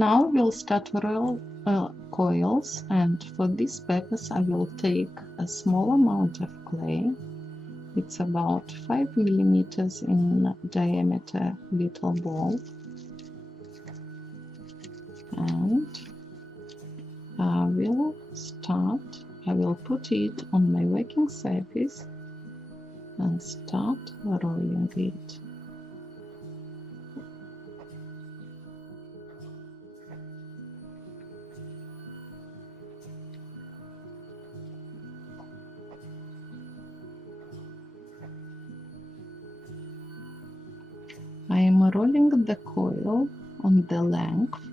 Now we'll start roll coils, and for this purpose I will take a small amount of clay. It's about 5 millimeters in diameter little ball, and I will put it on my working surface and start rolling it. I am rolling the coil on the length